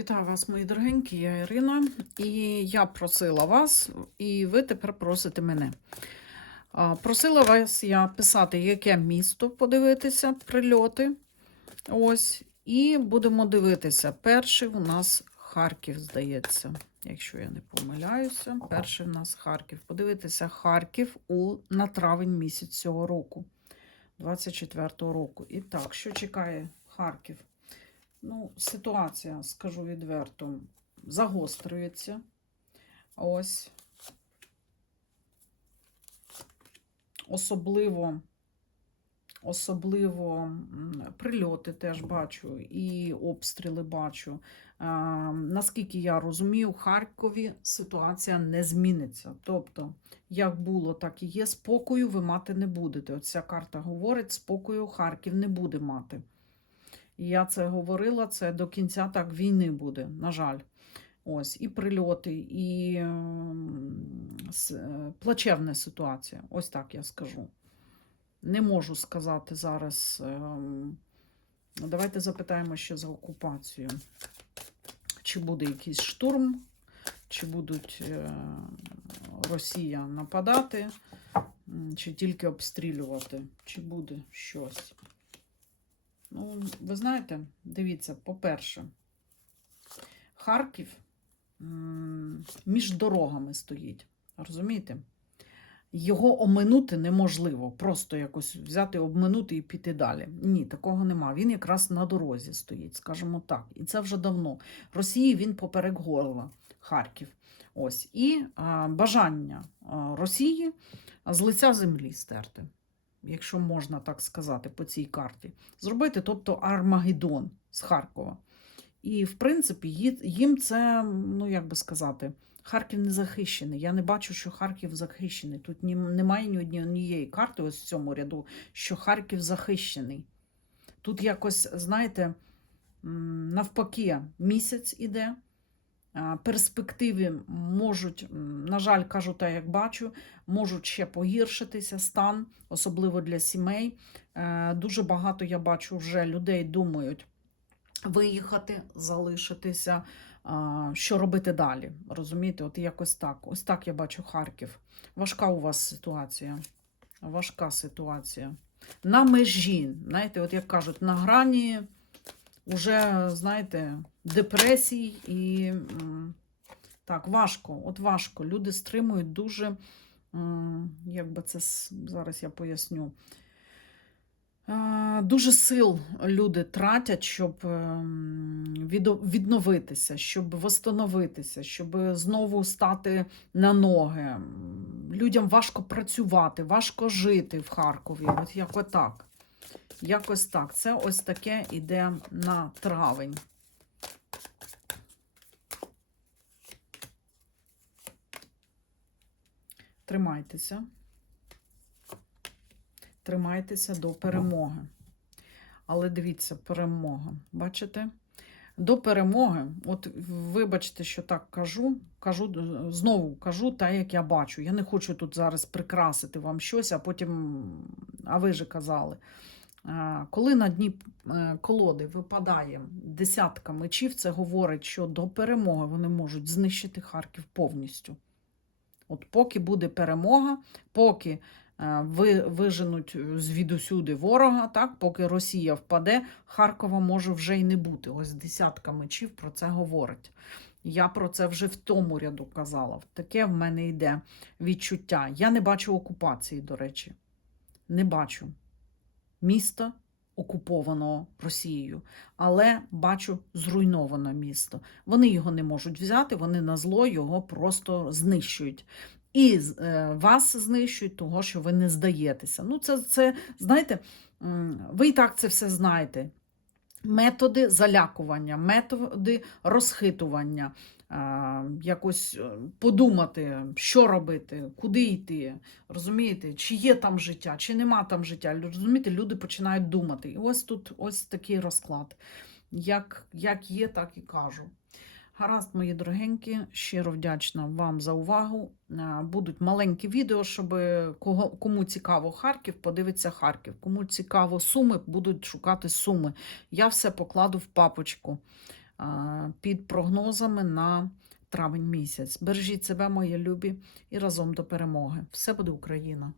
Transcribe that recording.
Вітаю вас, мої дорогенькі, я Ірина, і я просила вас, і ви тепер просите мене. Просила вас я писати, яке місто подивитися, прильоти. Ось. І будемо дивитися. Перший у нас Харків, здається, якщо я не помиляюся. Перший у нас Харків. Подивитися Харків у, на травень місяць цього року, 24-го року. І так, що чекає Харків? Ну, ситуація, скажу відверто, загострюється. Ось. Особливо, особливо прильоти теж бачу і обстріли бачу. А, наскільки я розумію, в Харкові ситуація не зміниться. Тобто, як було, так і є. Спокою ви мати не будете. Оця карта говорить, спокою Харків не буде мати. І я це говорила, це до кінця так війни буде, на жаль. Ось, і прильоти, і ем, е, плачевна ситуація. Ось так я скажу. Не можу сказати зараз. ем, Давайте запитаємо ще за окупацію. Чи буде якийсь штурм, чи будуть е, Росія нападати, чи тільки обстрілювати, чи буде щось. Ну, ви знаєте, дивіться, по-перше, Харків між дорогами стоїть. Розумієте? Його оминути неможливо. Просто якось взяти, обминути і піти далі. Ні, такого нема. Він якраз на дорозі стоїть, скажімо так. І це вже давно. Росії він поперек горла, Харків. Ось. І а, бажання Росії з лиця землі стерти якщо можна так сказати, по цій карті. Зробити, тобто Армагеддон з Харкова. І, в принципі, їм це, ну як би сказати, Харків не захищений. Я не бачу, що Харків захищений. Тут немає ні однієї карти, ось в цьому ряду, що Харків захищений. Тут якось, знаєте, навпаки, місяць іде. Перспективи можуть, на жаль, кажу так, як бачу, можуть ще погіршитися стан, особливо для сімей. Е, Дуже багато я бачу вже людей думають виїхати, залишитися. Що робити далі? Розумієте, от якось так. Ось так я бачу Харків. Важка у вас ситуація. Важка ситуація. На межі, знаєте, от як кажуть, на грані уже, знаєте, депресій і так, важко, от важко. Люди стримують дуже, як би це зараз я поясню. Дуже сил люди тратять, щоб ем, відновитися, щоб восстановитися, щоб знову стати на ноги. Людям важко працювати, важко жити в Харкові. От як так. Якось так. Це ось таке іде на травень. Тримайтеся. Тримайтеся до перемоги. Але дивіться, перемога. Бачите? До перемоги, от вибачте, що так кажу, кажу знову кажу так, як я бачу. Я не хочу тут зараз прикрасити вам щось, а потім, а ви же казали. Е, Коли на дні е, колоди випадає десятка мечів, це говорить, що до перемоги вони можуть знищити Харків повністю. От поки буде перемога, поки е, ви виженуть звідусюди ворога, так, поки Росія впаде, Харкова може вже й не бути. Ось десятка мечів про це говорить. Я про це вже в тому ряду казала. Таке в мене йде відчуття. Я не бачу окупації, до речі. Не бачу міста окупованого Росією, але бачу зруйноване місто. Вони його не можуть взяти, вони на зло його просто знищують. І е, вас знищують, того, що ви не здаєтеся. Ну, це, це знаєте, ви і так це все знаєте. Методи залякування, методи розхитування, якось е, подумати, що робити, куди йти. Розумієте, чи є там життя, чи нема там життя. Розумієте, люди починають думати. І ось тут ось такий розклад. Як, як є, так і кажу. Гаразд, мої дорогенькі, щиро вдячна вам за увагу. Е, Будуть маленькі відео, щоб кого, кому цікаво Харків, подивиться Харків. Кому цікаво Суми, будуть шукати Суми. Я все покладу в папочку. Під прогнозами на травень місяць. Бережіть себе, мої любі, і разом до перемоги. Все буде Україна!